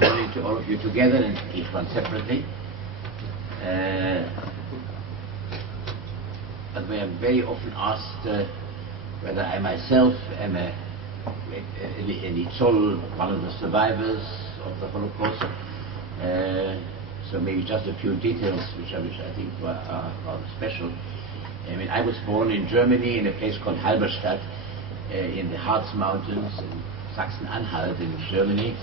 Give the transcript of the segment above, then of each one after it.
morning to all of you together and each one separately. But we are very often asked whether I myself am a one of the survivors of the Holocaust. So maybe just a few details which I think are special. I mean, I was born in Germany in a place called Halberstadt in the Harz Mountains in Sachsen-Anhalt in Germany.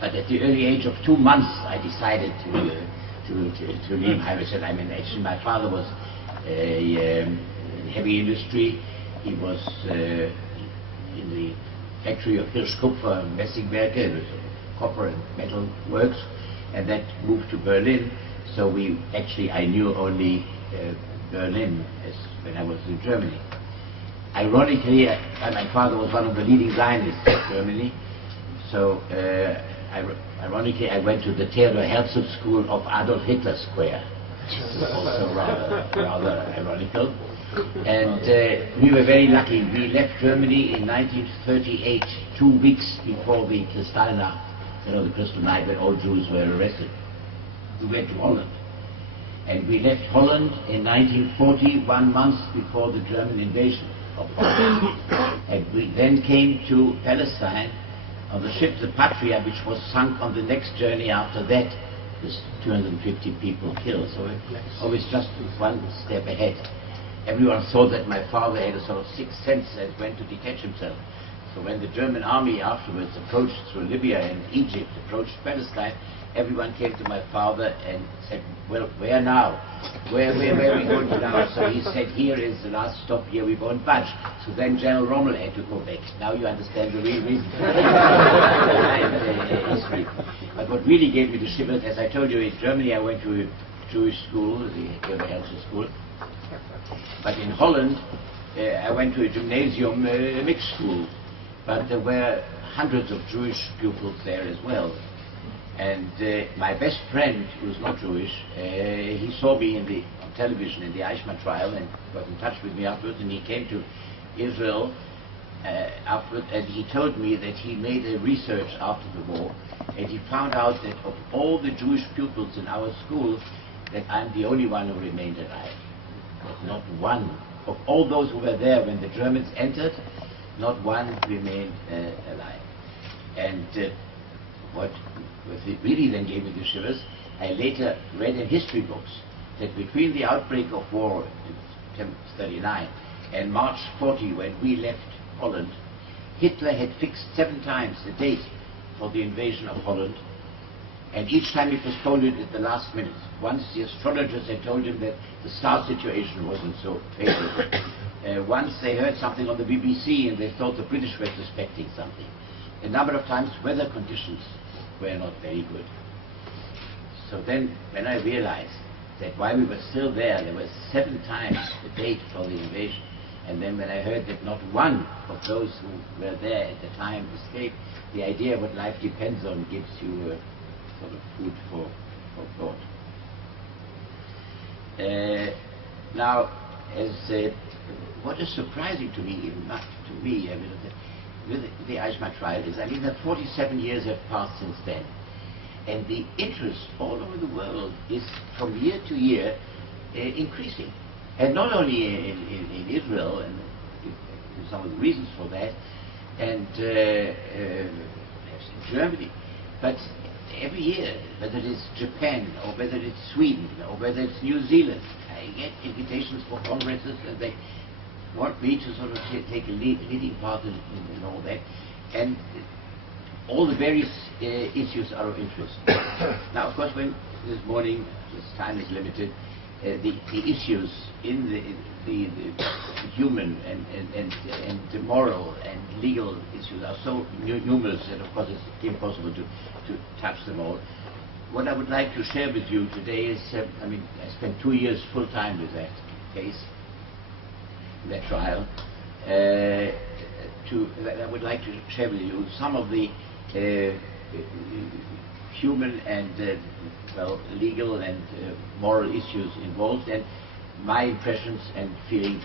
But at the early age of 2 months, I decided to leave Halberstadt. I mean, actually, my father was in heavy industry. He was in the factory of Hirschkupfer Messingwerke, copper and metal works, and that moved to Berlin. So I knew only Berlin when I was in Germany. Ironically, my father was one of the leading Zionists in Germany. So ironically, I went to the Theodor Herzl School of Adolf Hitler Square. Also rather ironical. And we were very lucky. We left Germany in 1938, 2 weeks before the Kristallnacht, the Crystal Night when all Jews were arrested. We went to Holland. And we left Holland in 1940, 1 month before the German invasion of Holland. And we then came to Palestine on the ship the Patria, which was sunk on the next journey after that, with 250 people killed. So it always just one step ahead. Everyone thought that my father had a sort of sixth sense and went to detach himself. So when the German army afterwards approached through Libya and Egypt, approached Palestine, everyone came to my father and said, well, where now? Where are we going to now? So he said, here is the last stop, here we won't budge. So then General Rommel had to go back. Now you understand the real reason behind history. But what really gave me the shivers, as I told you, in Germany I went to a Jewish school, the Theodor Herzl School. But in Holland, I went to a gymnasium, a mixed school. But there were hundreds of Jewish pupils there as well. And my best friend, who was not Jewish, he saw me on television in the Eichmann trial and got in touch with me afterwards, and he came to Israel afterwards, and he told me that he made a research after the war, and he found out that of all the Jewish pupils in our school, that I'm the only one who remained alive. That not one of all those who were there when the Germans entered, not one remained alive. And what really then gave me the shivers, I later read in history books that between the outbreak of war in September 39 and March 40, when we left Holland, Hitler had fixed 7 times the date for the invasion of Holland, and each time he postponed it at the last minute. Once the astrologers had told him that the star situation wasn't so favorable. Once they heard something on the BBC and they thought the British were suspecting something. A number of times weather conditions were not very good. So then when I realized that while we were still there were 7 times the date for the invasion, and then when I heard that not one of those who were there at the time escaped, the idea of what life depends on gives you sort of food for thought. Now, what is surprising to me, even not to me, I mean, with the Eichmann trial is, I mean, that 47 years have passed since then, and the interest all over the world is from year to year increasing, and not only in Israel, and some of the reasons for that, and perhaps in Germany, but every year, whether it's Japan or whether it's Sweden or whether it's New Zealand, I get invitations for congresses, and they want me to sort of take a leading part in all that, and all the various issues are of interest. Now, of course, when this morning, this time is limited, the issues in the human and the moral and legal issues are so numerous that, of course, it's impossible to touch them all. What I would like to share with you today is, I mean, I spent 2 years full-time with that case, that trial. I would like to share with you some of the human and legal and moral issues involved, and my impressions and feelings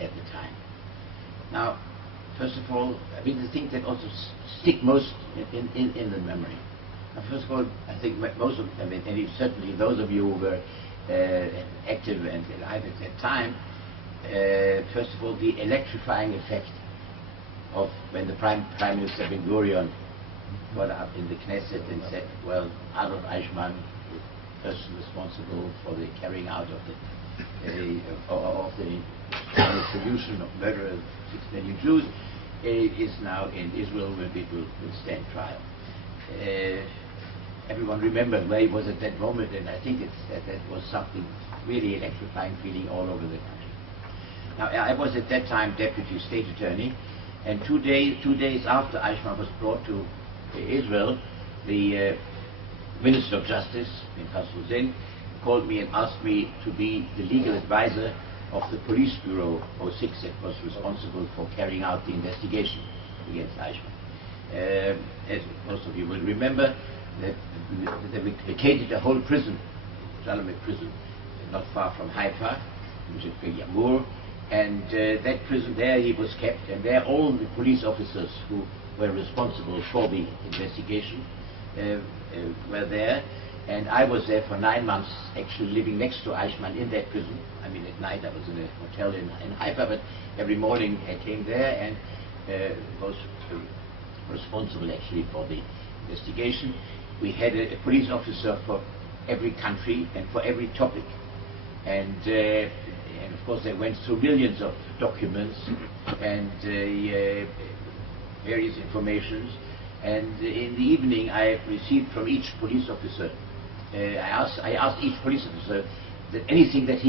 at the time. Now, first of all, I mean, the things that also stick most in the memory. First of all, I think most of, and certainly those of you who were active and alive at that time, first of all, the electrifying effect of when the Prime Minister Ben Gurion got up in the Knesset and said, well, Adolf Eichmann, the person responsible for the carrying out of the distribution of murder of 6 million Jews, is now in Israel, where it will stand trial. Everyone remembers where he was at that moment, and I think that was something really electrifying feeling all over the country. Now, I was at that time Deputy State Attorney, and 2 days after Eichmann was brought to Israel, the Minister of Justice, Pinchas Hussein, called me and asked me to be the legal advisor of the Police Bureau 06 that was responsible for carrying out the investigation against Eichmann. As most of you will remember, that they vacated a whole prison, Shalomit prison, not far from Haifa, which is Yamur, and that prison there he was kept, and there all the police officers who were responsible for the investigation were there, and I was there for 9 months, actually living next to Eichmann in that prison. I mean, at night I was in a hotel in Haifa, but every morning I came there and was responsible actually for the investigation. We had a police officer for every country and for every topic, and of course they went through millions of documents and various informations, and in the evening I received from each police officer, I asked each police officer that anything that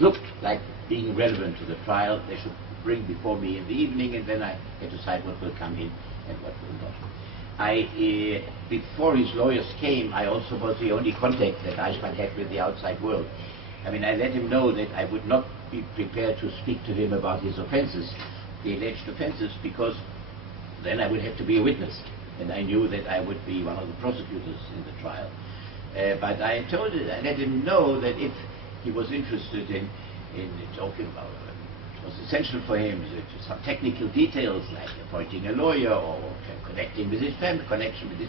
looked like being relevant to the trial they should bring before me in the evening, and then I had to decide what will come in and what will not. Before his lawyers came, I also was the only contact that Eichmann had with the outside world. I mean, I let him know that I would not be prepared to speak to him about his offenses, the alleged offenses, because then I would have to be a witness, and I knew that I would be one of the prosecutors in the trial. But I let him know that if he was interested in talking about it, it was essential for him some technical details like appointing a lawyer or connection with his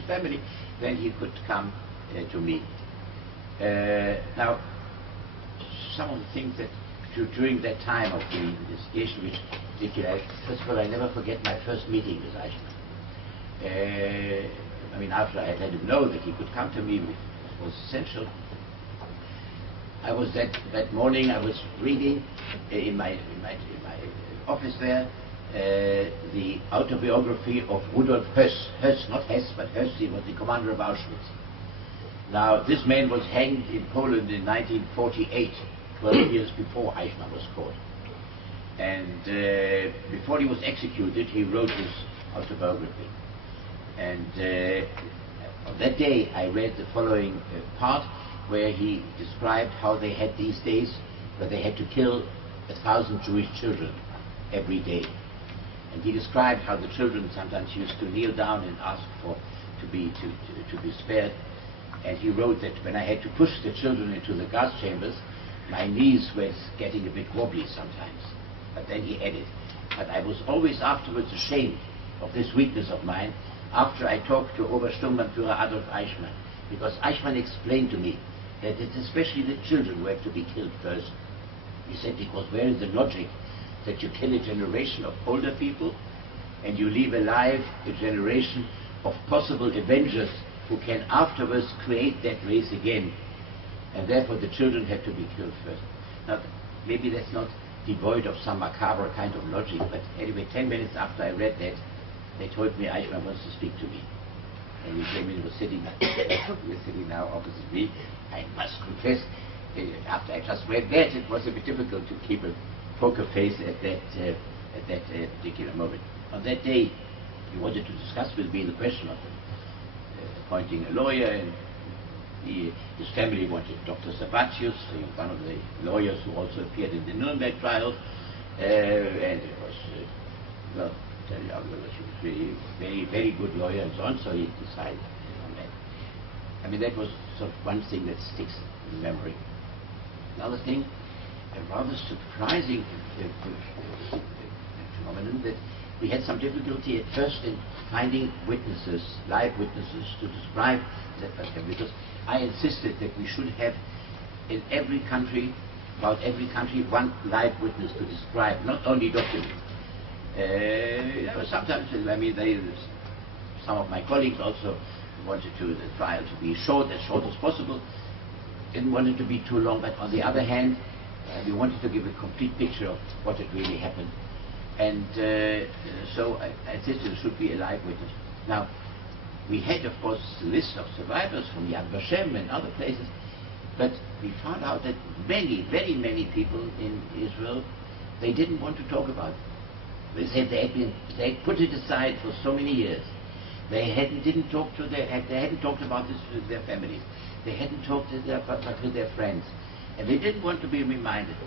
family, then he could come to me. Now, some of the things that during that time of the investigation, which first of all, I never forget my first meeting with Eichmann. I mean, after I had let him know that he could come to me, which was essential, I was that morning I was reading in my office there the autobiography of Rudolf Höss. Höss, not Hess, but Höss. He was the commander of Auschwitz. Now, this man was hanged in Poland in 1948, 12 years before Eichmann was caught. And before he was executed, he wrote his autobiography. And on that day, I read the following part, where he described how they had these days where they had to kill 1,000 Jewish children every day. And he described how the children sometimes used to kneel down and ask to be spared. And he wrote that when I had to push the children into the gas chambers, my knees were getting a bit wobbly sometimes. But then he added, but I was always afterwards ashamed of this weakness of mine after I talked to Obersturmbannführer Adolf Eichmann, because Eichmann explained to me that it's especially the children who have to be killed first. He said, because where is the logic that you kill a generation of older people and you leave alive a generation of possible avengers who can afterwards create that race again, and therefore the children have to be killed first. Now, maybe that's not devoid of some macabre kind of logic, but anyway, 10 minutes after I read that, they told me Eichmann wants to speak to me. And he came in, was sitting now opposite me. I must confess, after I just read that, it was a bit difficult to keep a poker face at that particular moment. On that day, he wanted to discuss with me the question of appointing a lawyer, and his family wanted Dr. Sabatius, one of the lawyers who also appeared in the Nuremberg trials, and it was, well, he was a very, very good lawyer and so on, so he decided on that. I mean, that was sort of one thing that sticks in memory. Another thing, a rather surprising phenomenon, that we had some difficulty at first in finding witnesses, live witnesses, to describe that, because I insisted that we should have in every country, about every country, one live witness to describe, not only document. Sometimes, I mean, some of my colleagues also wanted the trial to be short as possible. Didn't want it to be too long, but on the other hand, we wanted to give a complete picture of what had really happened. And so I insisted there should be a live witness. Now, we had, of course, a list of survivors from Yad Vashem and other places, but we found out that many, very many people in Israel, they didn't want to talk about it. They said they had put it aside for so many years. They hadn't talked about this with their families. They hadn't talked with their friends, and they didn't want to be reminded.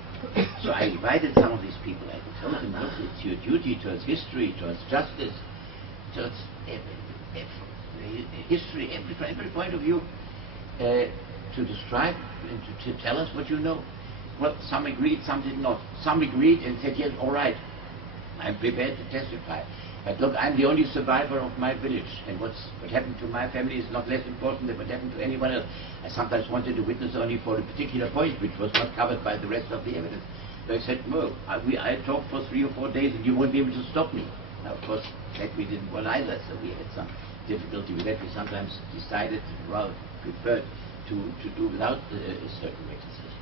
So I invited some of these people. I told them, look, it's your duty towards history, towards justice, towards history, from every point of view, to describe and to tell us what you know. Well, some agreed, some did not. Some agreed and said, yes, all right, I'm prepared to testify. But look, I'm the only survivor of my village, and what happened to my family is not less important than what happened to anyone else. I sometimes wanted to witness only for a particular point, which was not covered by the rest of the evidence. So I said, no, I talked for 3 or 4 days, and you won't be able to stop me. Now, of course, that we didn't want either, so we had some difficulty with that. We sometimes decided, rather preferred to do without certain witnesses.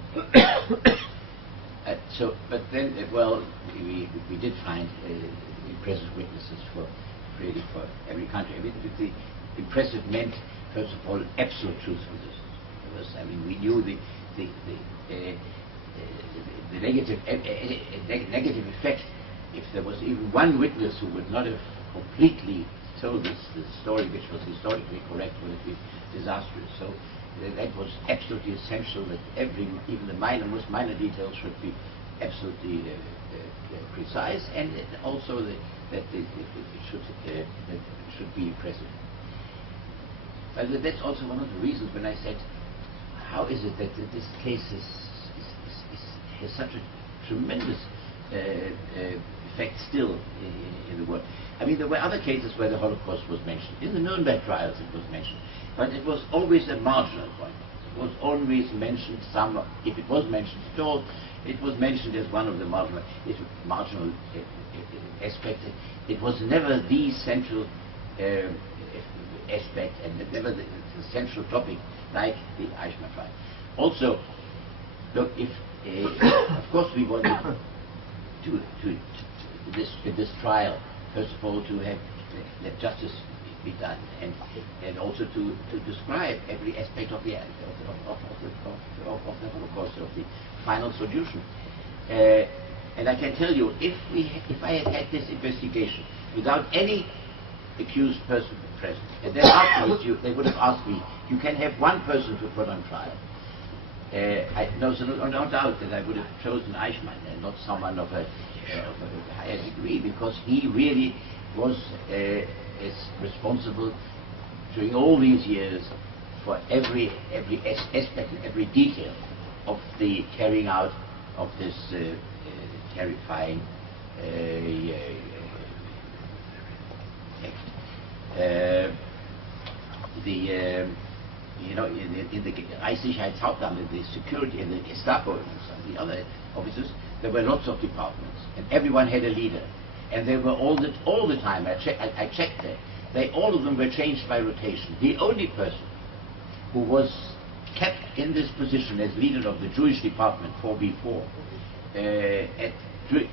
But then, well, we did find impressive witnesses for every country. I mean, the impressive meant, first of all, absolute truthfulness. I mean, we knew the negative effect if there was even one witness who would not have completely told this story, which was historically correct, would have been disastrous. So that was absolutely essential that even the most minor details should be absolutely precise, and also that it should be impressive. But that's also one of the reasons when I said, how is it that this case has such a tremendous effect still in the world? I mean, there were other cases where the Holocaust was mentioned. In the Nuremberg trials it was mentioned, but it was always a marginal point. It was always mentioned if it was mentioned at all, it was mentioned as one of the marginal aspects. It was never the central aspect, and never the central topic like the Eichmann trial. Also, look, if of course we wanted this trial, first of all, to have let justice be done, and also to describe every aspect of the Holocaust, of the final solution. And I can tell you, if I had had this investigation without any accused person present, and then afterwards they would have asked me, you can have one person to put on trial. No doubt that I would have chosen Eichmann and not someone of a higher degree, because he really was is responsible during all these years for every aspect and every detail of the carrying out of this terrifying act. In the Reichssicherheitshauptamt, in the security, in the Gestapo, and some of the other offices, there were lots of departments, and everyone had a leader, and they were all the time. I checked there. All of them were changed by rotation. The only person who was kept in this position as leader of the Jewish department 4B4,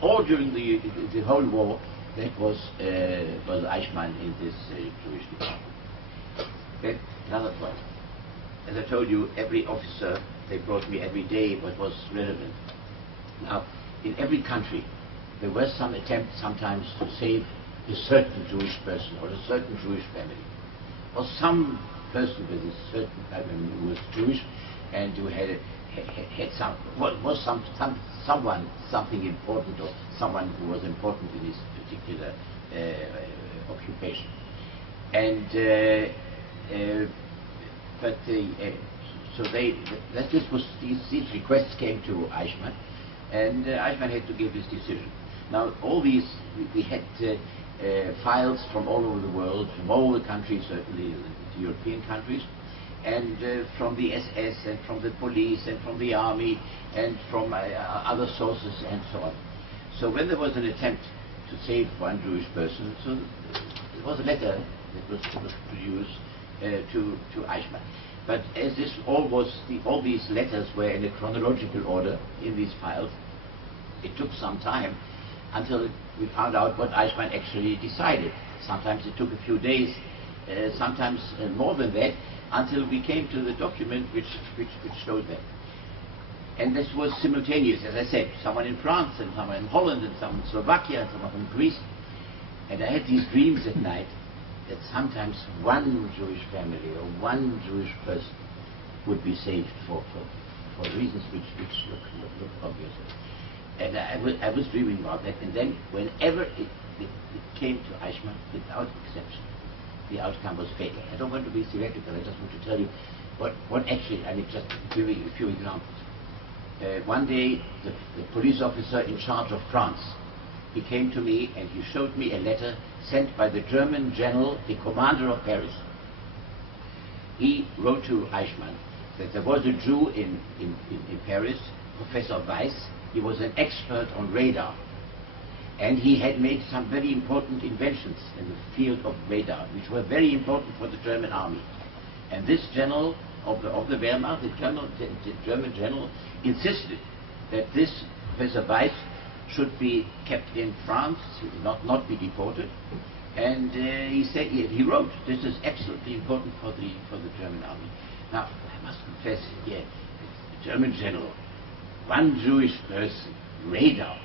all during the whole war, that was Eichmann in this Jewish department. Then another point. As I told you, every officer, they brought me every day what was relevant. Now, in every country, there was some attempt sometimes to save a certain Jewish person or a certain Jewish family, or some person with a certain family who was Jewish and who had something important, or someone who was important in his particular occupation. And these requests came to Eichmann, and Eichmann had to give his decision. Now, all these we had files from all over the world, from all the countries, certainly the European countries, and from the SS and from the police and from the army and from other sources and so on. So when there was an attempt to save one Jewish person, so there was a letter that was produced to Eichmann. But as this all these letters were in a chronological order in these files, it took some time until we found out what Eichmann actually decided. Sometimes it took a few days, sometimes more than that, until we came to the document which showed that. And this was simultaneous, as I said, someone in France and someone in Holland and someone in Slovakia and someone from Greece. And I had these dreams at night that sometimes one Jewish family or one Jewish person would be saved for reasons which look obvious. And I was dreaming about that, and then whenever it came to Eichmann, without exception, the outcome was fatal. I don't want to be theoretical, I just want to tell you what actually, I mean, just give you a few examples. One day, the police officer in charge of France, he came to me and he showed me a letter sent by the German general, the commander of Paris. He wrote to Eichmann that there was a Jew in Paris, Professor Weiss. He was an expert on radar, and he had made some very important inventions in the field of radar, which were very important for the German army. And this general of the Wehrmacht, the German general, insisted that this Professor Weiss should be kept in France, not be deported. And he wrote, this is absolutely important for the German army. Now, I must confess here, the German general, one Jewish person, radar,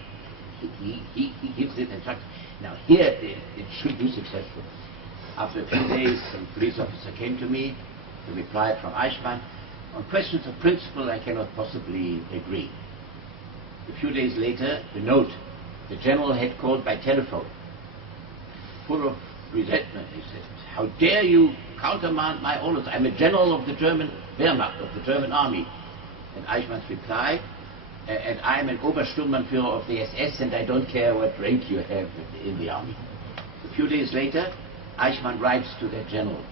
he gives it instructions. Now here it should be successful. After a few days, some police officer came to me, the reply from Eichmann, on questions of principle I cannot possibly agree. A few days later, the note, the general had called by telephone, full of resentment. He said, how dare you countermand my orders? I'm a general of the German Wehrmacht, of the German army. And Eichmann's reply, and I'm an Obersturmbannführer of the SS, and I don't care what rank you have in the army. A few days later, Eichmann writes to that general,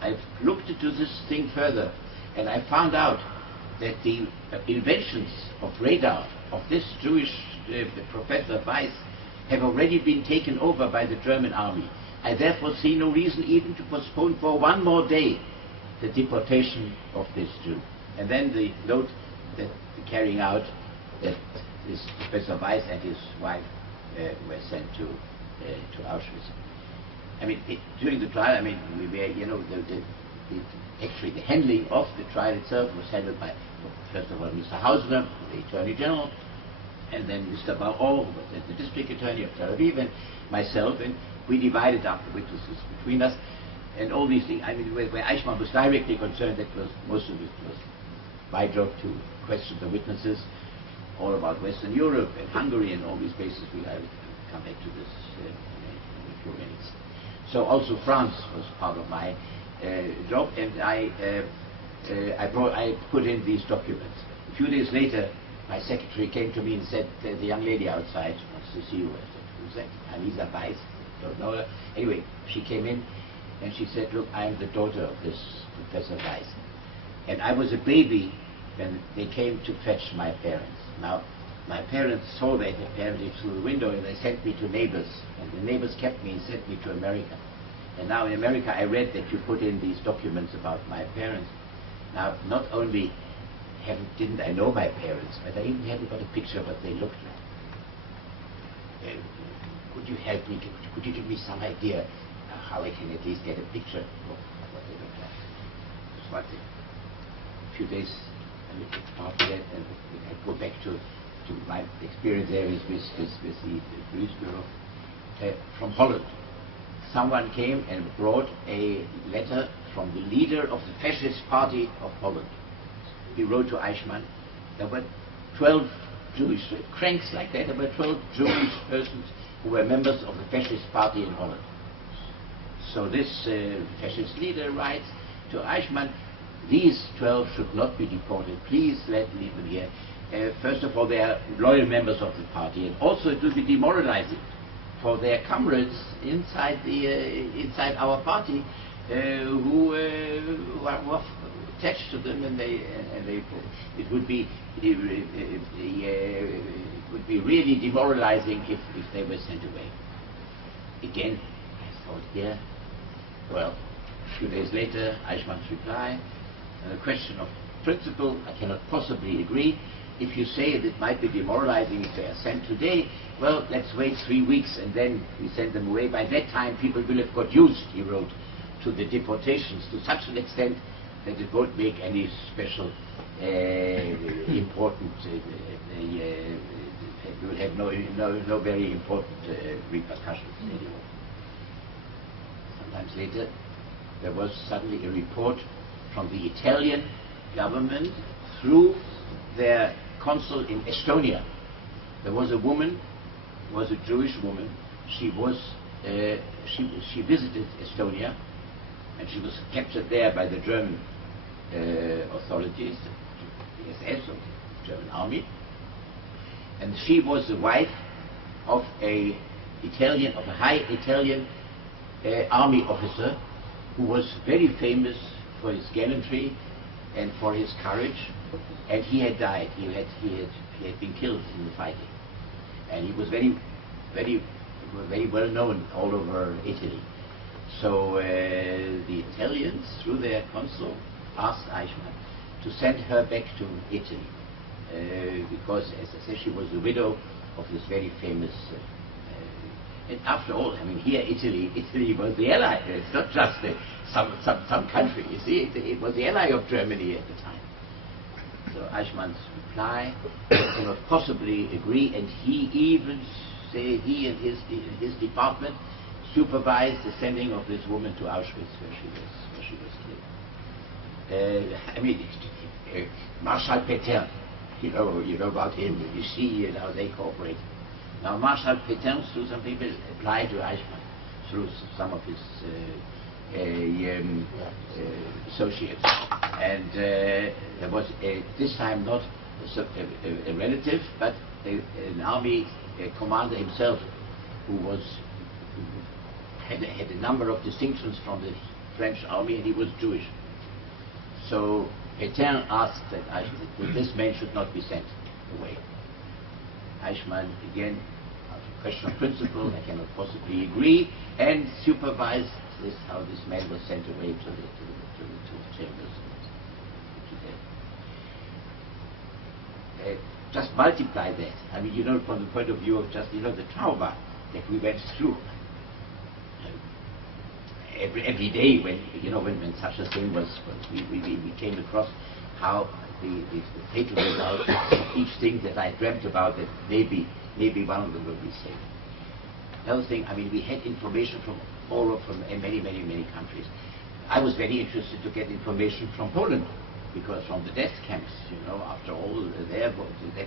I've looked into this thing further, and I found out that the inventions of radar of this Jewish Professor Weiss have already been taken over by the German army. I therefore see no reason even to postpone for one more day the deportation of this Jew. And then the note that carrying out that this Professor Weiss and his wife were sent to Auschwitz. I mean, during the trial, I mean, we were, you know, actually the handling of the trial itself was handled by, first of all, Mr. Hausner, the Attorney General, and then Mr. Barrault, who was the District Attorney of Tel Aviv, and myself, and we divided up the witnesses between us, and all these things. I mean, where Eichmann was directly concerned, that was, most of it was my job to question the witnesses, all about Western Europe and Hungary and all these places. I will come back to this in a few minutes. So also France was part of my job, and I put in these documents. A few days later, my secretary came to me and said, the young lady outside wants to see you. I said, who's that? Anisa Weiss. Don't know her. Anyway, she came in and she said, look, I'm the daughter of this Professor Weiss. And I was a baby when they came to fetch my parents. Now, my parents saw that apparently through the window, and they sent me to neighbors. And the neighbors kept me and sent me to America. And now in America, I read that you put in these documents about my parents. Now, not only didn't I know my parents, but I even hadn't got a picture of what they looked like. Could you help me? Could you give me some idea how I can at least get a picture of what they look like? That's one thing. A few days after that, and I go back to my experience there with the police bureau from Holland. Someone came and brought a letter from the leader of the fascist party of Holland. He wrote to Eichmann. There were 12 Jewish cranks like that. There were 12 Jewish persons who were members of the fascist party in Holland. So this fascist leader writes to Eichmann, these 12 should not be deported. Please let them leave them here. First of all, they are loyal members of the party, and also it will be demoralizing for their comrades inside inside our party who were attached to them, and it would be really demoralizing if they were sent away. Again, I thought here, well, a few days later, Eichmann's reply, a question of principle, I cannot possibly agree. If you say it might be demoralizing if they are sent today, well, let's wait 3 weeks and then we send them away. By that time, people will have got used, he wrote, to the deportations to such an extent that it won't make any special important, it will have no very important repercussions anymore. Sometimes later, there was suddenly a report from the Italian government through their consul in Estonia. There was a woman, was a Jewish woman. She visited Estonia, and she was captured there by the German authorities, the SS, or the German army. And she was the wife of a high Italian army officer who was very famous for his gallantry and for his courage. And he had died. He had been killed in the fighting, and he was very well known all over Italy. So the Italians, through their consul, asked Eichmann to send her back to Italy because, as I said, she was the widow of this very famous. And after all, I mean, here Italy was the ally. It's not just some country. You see, it was the ally of Germany at the time. So Eichmann's reply, I cannot possibly agree, and he even said he and his department supervised the sending of this woman to Auschwitz, where she was killed. I mean, Marshal Pétain, you know about him. You see how they cooperate. Now, Marshal Pétain, through some people, applied to Eichmann through some of his associates, and there was this time not a relative, but an army commander himself, who had a number of distinctions from the French army, and he was Jewish. So Pétain asked that this man should not be sent away. Eichmann, again, a question of principle, I cannot possibly agree, and supervised how this man was sent away to the chambers. Just multiply that. I mean, from the point of view of just, the trauma that we went through. Every day when such a thing was, we came across how the fatal result of each thing that I dreamt about, that maybe one of them will be saved. Another thing, I mean, we had information from many countries. I was very interested to get information from Poland, because from the death camps, after all, that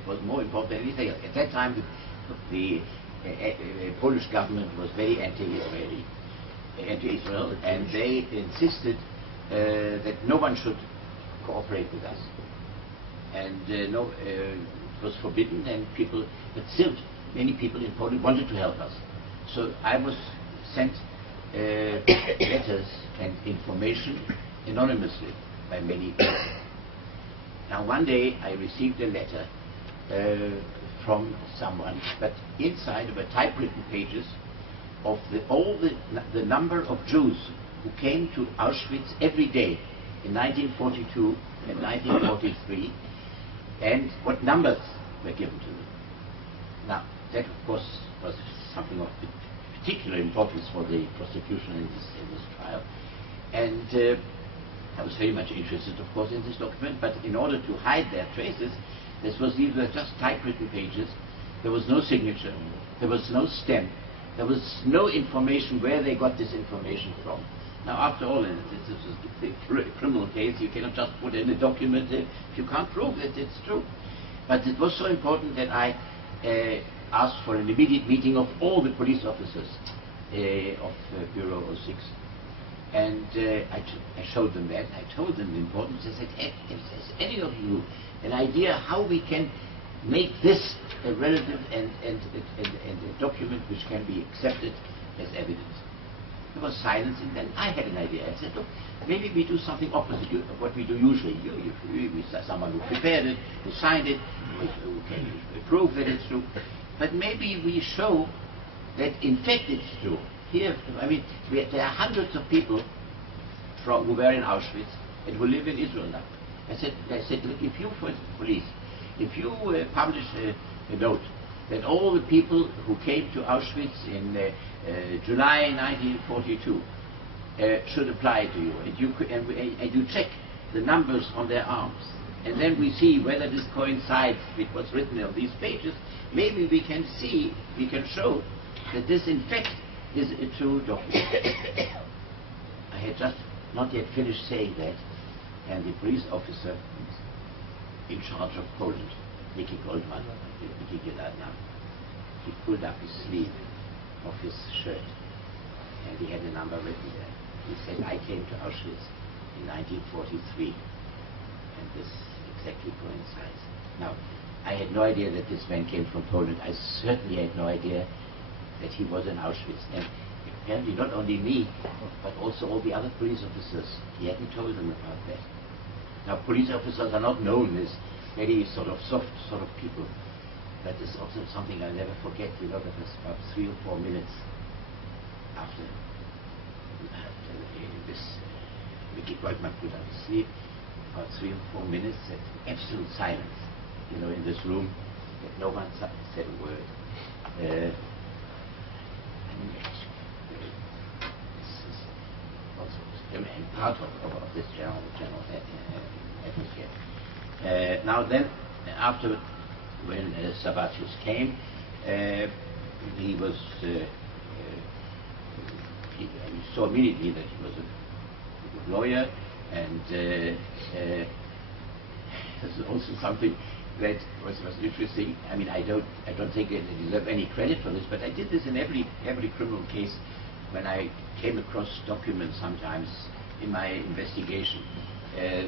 was more important than anything else. At that time, the Polish government was very anti-Israel, and they insisted that no one should cooperate with us, and it was forbidden. But still, many people in Poland wanted to help us. So I was sent letters and information anonymously by many people. Now, one day I received a letter from someone, but inside were typewritten pages of the number of Jews who came to Auschwitz every day in 1942 and 1943, and what numbers were given to them. Now, that of course was something of particular importance for the prosecution in this trial, and I was very much interested, of course, in this document, but in order to hide their traces, these were just typewritten pages. There was no signature, there was no stamp, there was no information where they got this information from. Now, after all, this is a criminal case. You cannot just put in a document if you can't prove that it's true. But it was so important that I asked for an immediate meeting of all the police officers of Bureau 06. And I showed them that. I told them the importance. I said, has any of you an idea how we can make this a relative and a document which can be accepted as evidence. There was silence, and then I had an idea. I said, look, maybe we do something opposite of what we do usually. Someone who prepared it, who signed it, who can prove that it's true. But maybe we show that in fact it's true. Here, I mean, there are hundreds of people who were in Auschwitz and who live in Israel now. I said, look, if you, for police, if you publish a note that all the people who came to Auschwitz in July 1942 should apply to you, and you check the numbers on their arms, and then we see whether this coincides with what's written on these pages, maybe we can show that this in fact is a true document. I had just not yet finished saying that, and the police officer in charge of Poland, Nicky Goldman, he pulled up his sleeve of his shirt, and he had a number written there. He said, I came to Auschwitz in 1943, and this exactly coincides. Now, I had no idea that this man came from Poland. I certainly had no idea that he was in Auschwitz. And apparently not only me, but also all the other police officers. He hadn't told them about that. Now, police officers are not known as very sort of soft sort of people. That is also something I'll never forget. You know, that was about 3 or 4 minutes after this Mickey Goldman put on his sleeve, about 3 or 4 minutes, absolute silence, you know, in this room, that no one said a word. I mean, this is also part of this general atmosphere. Now then, after when Sabatius came, he was he saw immediately that he was a good lawyer, and this is also something that was interesting. I mean, I don't think I deserve any credit for this, but I did this in every criminal case when I came across documents sometimes in my investigation.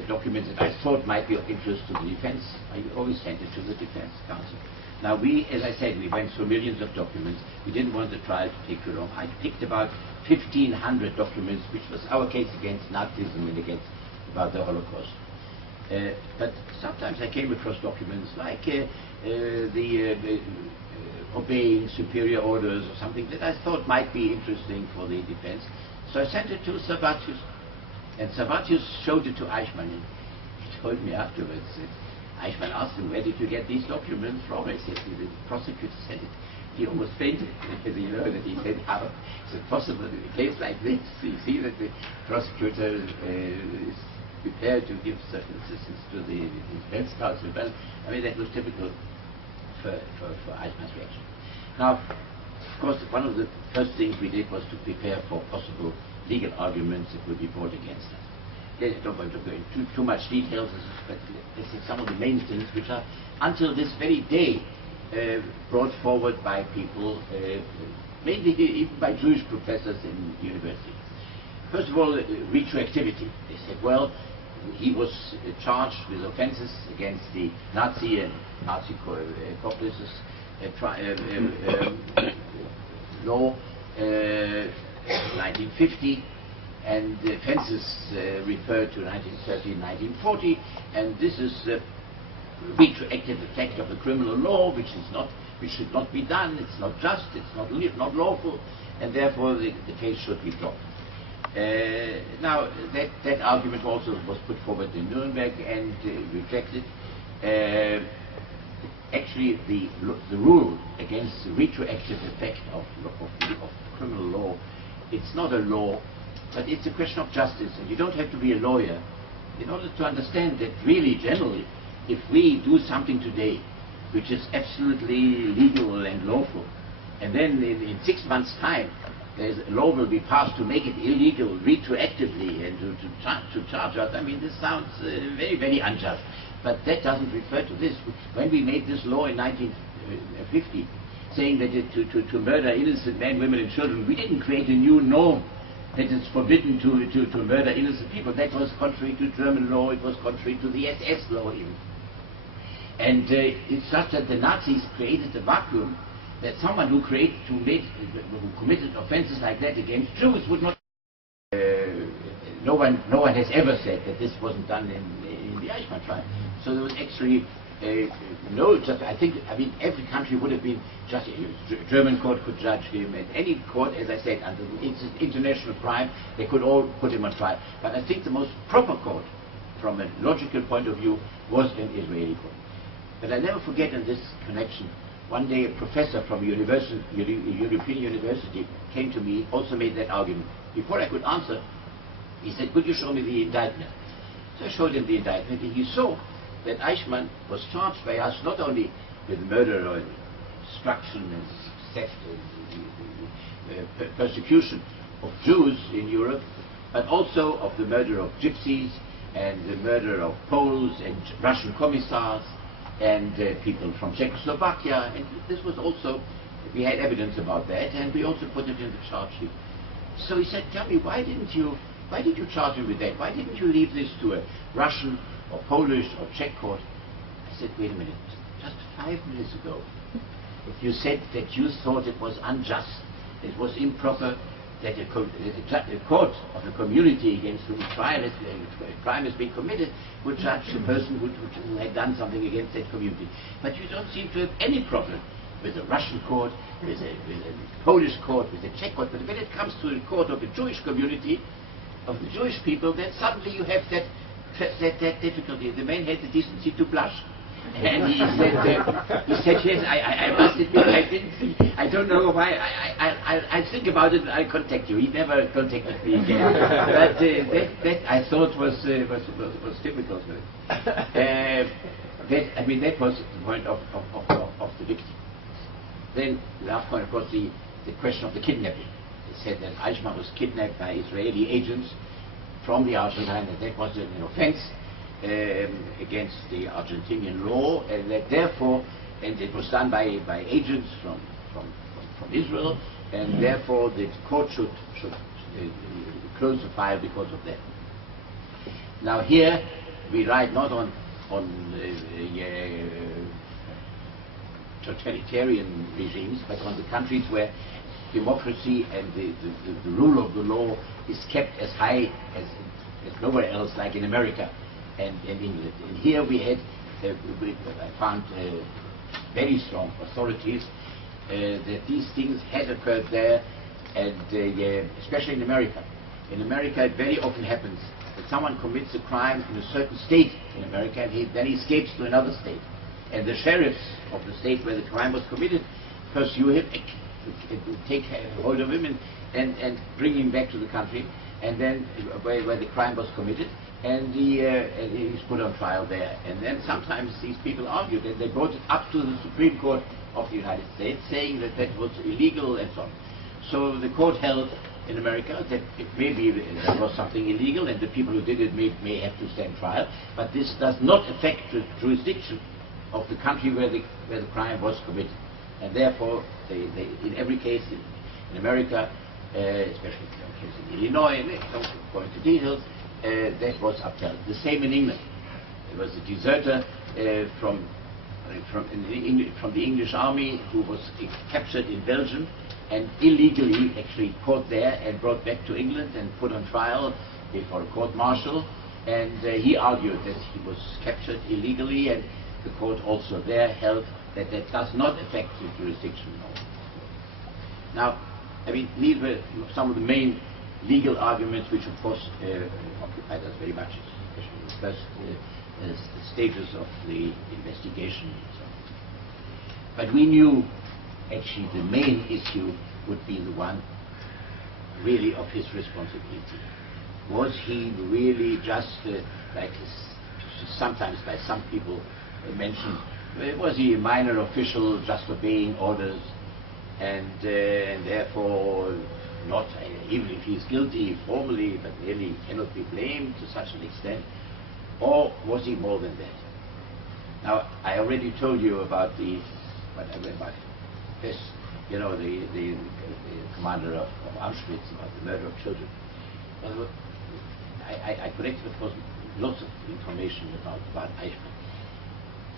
Documents that I thought might be of interest to the defense, I always sent it to the defense counsel. Now we, as I said, we went through millions of documents. We didn't want the trial to take too long. I picked about 1,500 documents, which was our case against Nazism and about the Holocaust. But sometimes I came across documents like obeying superior orders or something that I thought might be interesting for the defense. So I sent it to Sabatius. And Sabatius showed it to Eichmann. And he told me afterwards that Eichmann asked him, where did you get these documents from? I said, the prosecutor said it. He almost fainted. You know, that he said, how is it possible in a case like this? You see that the prosecutor is prepared to give certain assistance to the defense counsel. Well, I mean, that was typical for Eichmann's reaction. Now, of course, one of the first things we did was to prepare for possible legal arguments that would be brought against us. I don't want to go into too much details, but this is some of the main things which are, until this very day, brought forward by people, mainly even by Jewish professors in university. First of all, retroactivity. They said, well, he was charged with offenses against the Nazi and Nazi accomplices law 1950, and the offenses refer to 1930 1940, and this is the retroactive effect of the criminal law, which should not be done. It's not just, it's not lawful, and therefore the case should be dropped. Now that argument also was put forward in Nuremberg and rejected. Actually, the rule against the retroactive effect of criminal law, it's not a law, but it's a question of justice, and you don't have to be a lawyer in order to understand that really, generally, if we do something today which is absolutely legal and lawful, and then in 6 months' time, a law will be passed to make it illegal retroactively and to charge us. I mean, this sounds very, very unjust. But that doesn't refer to this. When we made this law in 1950, saying that to murder innocent men, women and children, we didn't create a new norm that it's forbidden to murder innocent people. That was contrary to German law, it was contrary to the SS law even. And it's such that the Nazis created a vacuum that someone who committed offenses like that against Jews would not. No one has ever said that this wasn't done in the Eichmann trial. So there was actually I mean, every country would have been just a German court could judge him, and any court, as I said, under international crime, they could all put him on trial. But I think the most proper court, from a logical point of view, was an Israeli court. But I never forget in this connection, one day a professor from a European university came to me, also made that argument. Before I could answer, he said, "Could you show me the indictment?" So I showed him the indictment, and he saw that Eichmann was charged by us not only with murder or destruction and theft and persecution of Jews in Europe, but also of the murder of gypsies and the murder of Poles and Russian commissars and people from Czechoslovakia. And this was also, we had evidence about that, and we also put it in the charge sheet. So he said, "Tell me, why did you charge him with that? Why didn't you leave this to a Russian or Polish or Czech court?" I said, "Wait a minute, just 5 minutes ago, if you said that you thought it was unjust, it was improper, that a court of the community against whom a crime has been committed would judge the person who had done something against that community. But you don't seem to have any problem with a Russian court, with a Polish court, with a Czech court. But when it comes to the court of the Jewish community, of the Jewish people, then suddenly you have that difficulty." The man had the decency to blush. And he said, "Yes, I must admit, I don't know why, I'll think about it and I'll contact you." He never contacted me again. But that I thought was typical. That was the point of the victim. Then the last point, of course, the question of the kidnapping. It said that Eichmann was kidnapped by Israeli agents from the Argentine, and that was an offense against the Argentinian law, and that therefore, and it was done by agents from Israel, and therefore the court should close the file because of that. Now here we write not on totalitarian regimes, but on the countries where democracy and the rule of the law is kept as high as nowhere else, like in America and in England. And here we had, I found very strong authorities that these things had occurred there, and especially in America. In America, it very often happens that someone commits a crime in a certain state in America, and then he escapes to another state. And the sheriffs of the state where the crime was committed pursue him, take hold of him and bring him back to the country, and then where the crime was committed, and he's put on trial there. And then sometimes these people argued, and they brought it up to the Supreme Court of the United States, saying that that was illegal and so on. So the court held in America that it maybe there was something illegal, and the people who did it may have to stand trial, but this does not affect the jurisdiction of the country where the crime was committed. And therefore, they in every case in America, especially in the case in Illinois, and don't go into details, that was upheld. The same in England. There was a deserter from the English army who was captured in Belgium and illegally actually caught there and brought back to England and put on trial before a court-martial. And he argued that he was captured illegally, and the court also there held that that does not affect the jurisdiction. Now, I mean, these were some of the main legal arguments which, of course, occupied us very much, especially in the first stages of the investigation and so on. But we knew, actually, the main issue would be the one really of his responsibility. Was he really just, like sometimes by some people mentioned, was he a minor official just obeying orders, and therefore not, even if he is guilty formally, but really cannot be blamed to such an extent? Or was he more than that? Now, I already told you about this, the commander of Auschwitz, about the murder of children. Well, I collected, of course, lots of information about Eichmann.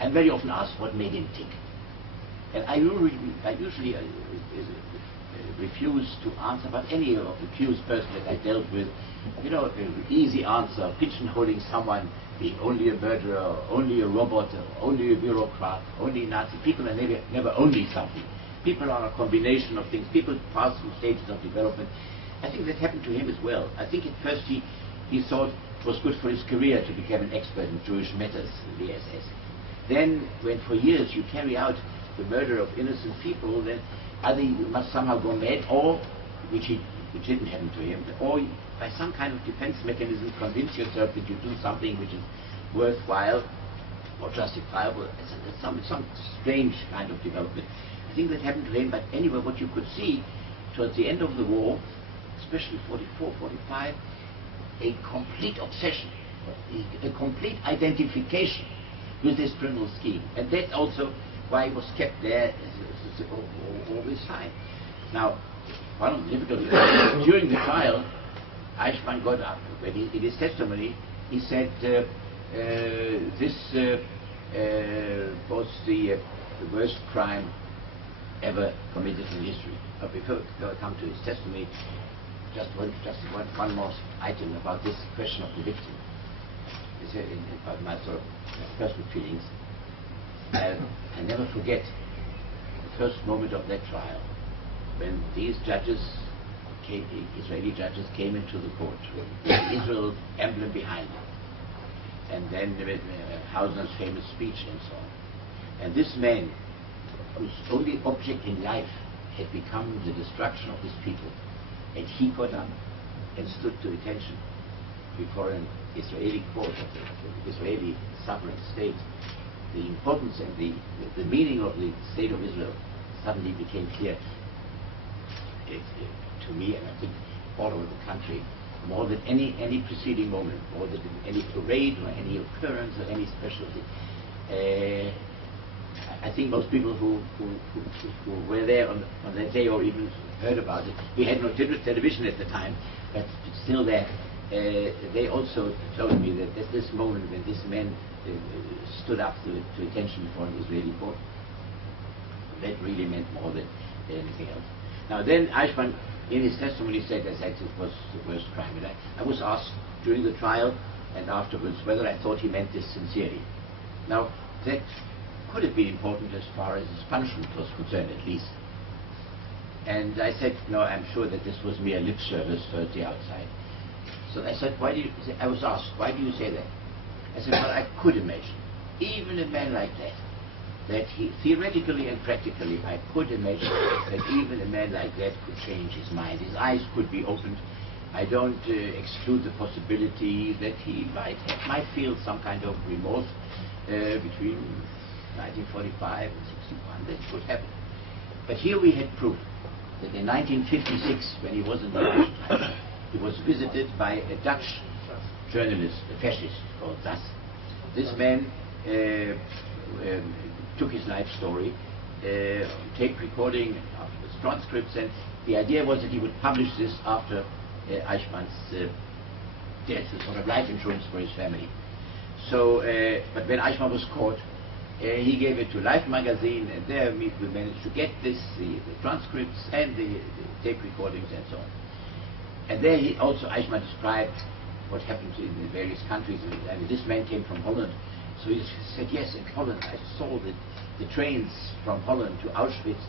I'm very often asked what made him tick. And I usually refuse to answer about any accused person that I dealt with. You know, an easy answer, pigeonholing someone being only a murderer, only a robot, only a bureaucrat, only Nazi. People are never only something. People are a combination of things. People pass through stages of development. I think that happened to him as well. I think at first he thought it was good for his career to become an expert in Jewish matters, the SS. Then, when for years you carry out the murder of innocent people, then either you must somehow go mad, or, which didn't happen to him, or by some kind of defense mechanism convince yourself that you do something which is worthwhile or justifiable. It's some strange kind of development. I think that happened to him, but anyway, what you could see towards the end of the war, especially 44, 45, a complete obsession, a complete identification with this criminal scheme. And that's also why he was kept there all this time. Now, one of the difficulties during the trial, Eichmann got up. When in his testimony, he said this was the worst crime ever committed in history. But before I come to his testimony, just one more item about this question of the victim. About my sort of personal feelings. I never forget the first moment of that trial when these judges, Israeli judges, came into the court with the Israel emblem behind them, and then Hauser's famous speech and so on. And this man, whose only object in life had become the destruction of his people, and he got up and stood to attention before an Israeli court of the Israeli sovereign state. The importance and the meaning of the state of Israel suddenly became clear to me, and I think all over the country, more than any preceding moment, more than any parade or any occurrence or any special thing. I think most people who were there on that day or even heard about it, we had no television at the time, but still there, they also told me that at this moment when this man stood up to attention for an Israeli court, that really meant more than anything else. Now then Eichmann in his testimony said that it was the worst crime. And I was asked during the trial and afterwards whether I thought he meant this sincerely. Now that could have been important as far as his punishment was concerned, at least. And I said, no, I'm sure that this was mere lip service for the outside. So I said, why do you, I was asked, why do you say that? I said, well, I could imagine, even a man like that he, theoretically and practically, I could imagine that even a man like that could change his mind. His eyes could be opened. I don't exclude the possibility that he might feel some kind of remorse between 1945 and 61. That could happen. But here we had proof that in 1956, when he was in the trial, he was visited by a Dutch journalist, a fascist called Sass. This man took his life story, tape recording after transcripts, and the idea was that he would publish this after Eichmann's death, a sort of life insurance for his family. So, but when Eichmann was caught, he gave it to Life magazine, and there we managed to get this, the transcripts and the tape recordings and so on. And there he also, Eichmann described what happened in the various countries. I mean, this man came from Holland, so he said, yes, in Holland I saw the trains from Holland to Auschwitz.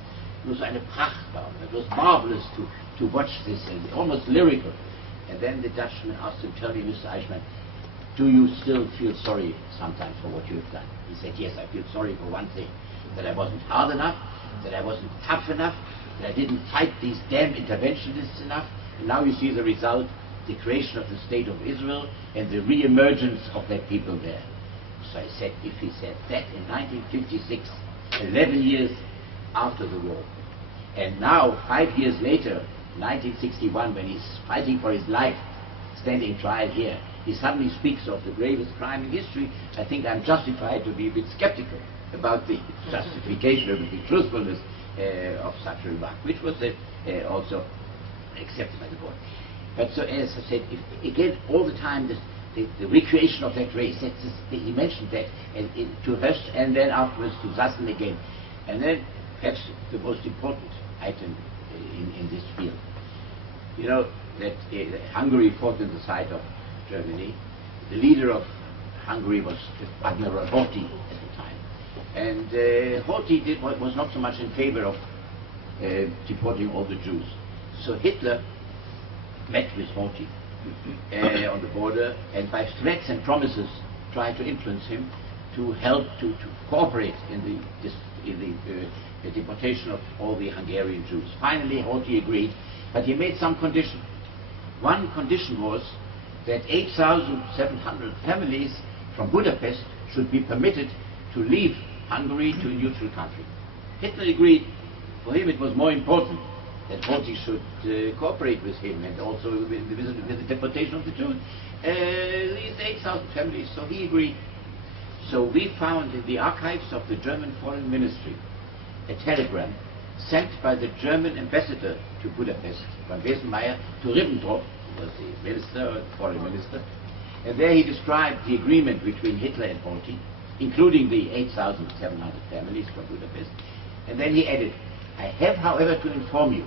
It was eine Prachtbahn. It was marvelous to watch this, and almost lyrical. And then the Dutchman asked him, tell me, Mr. Eichmann, do you still feel sorry sometimes for what you have done? He said, yes, I feel sorry for one thing, that I wasn't hard enough, that I wasn't tough enough, that I didn't fight these damn interventionists enough. And now you see the result, the creation of the State of Israel and the re-emergence of that people there. So I said, if he said that in 1956, 11 years after the war, and now 5 years later, 1961, when he's fighting for his life, standing trial here, he suddenly speaks of the gravest crime in history, I think I'm justified to be a bit skeptical about the justification of the truthfulness of such a remark, which was also accepted by the board. But so, as I said, again, all the time the recreation of that race. He mentioned that to Höst and then afterwards to Sassen again. And then perhaps the most important item in this field. You know that Hungary fought on the side of Germany. The leader of Hungary was Admiral Horthy at the time. And Horthy was not so much in favor of deporting all the Jews. So Hitler met with Horthy on the border, and by threats and promises tried to influence him to help to cooperate in the deportation of all the Hungarian Jews. Finally, Horthy agreed, but he made some conditions. One condition was that 8,700 families from Budapest should be permitted to leave Hungary to a neutral country. Hitler agreed. For him it was more important that Horthy should cooperate with him and also with the deportation of the Jews. These 8,000 families, so he agreed. So we found in the archives of the German Foreign Ministry a telegram sent by the German ambassador to Budapest, von Wesenmeyer, to Ribbentrop, who was the minister, foreign minister, and there he described the agreement between Hitler and Horthy, including the 8,700 families from Budapest, and then he added, I have, however, to inform you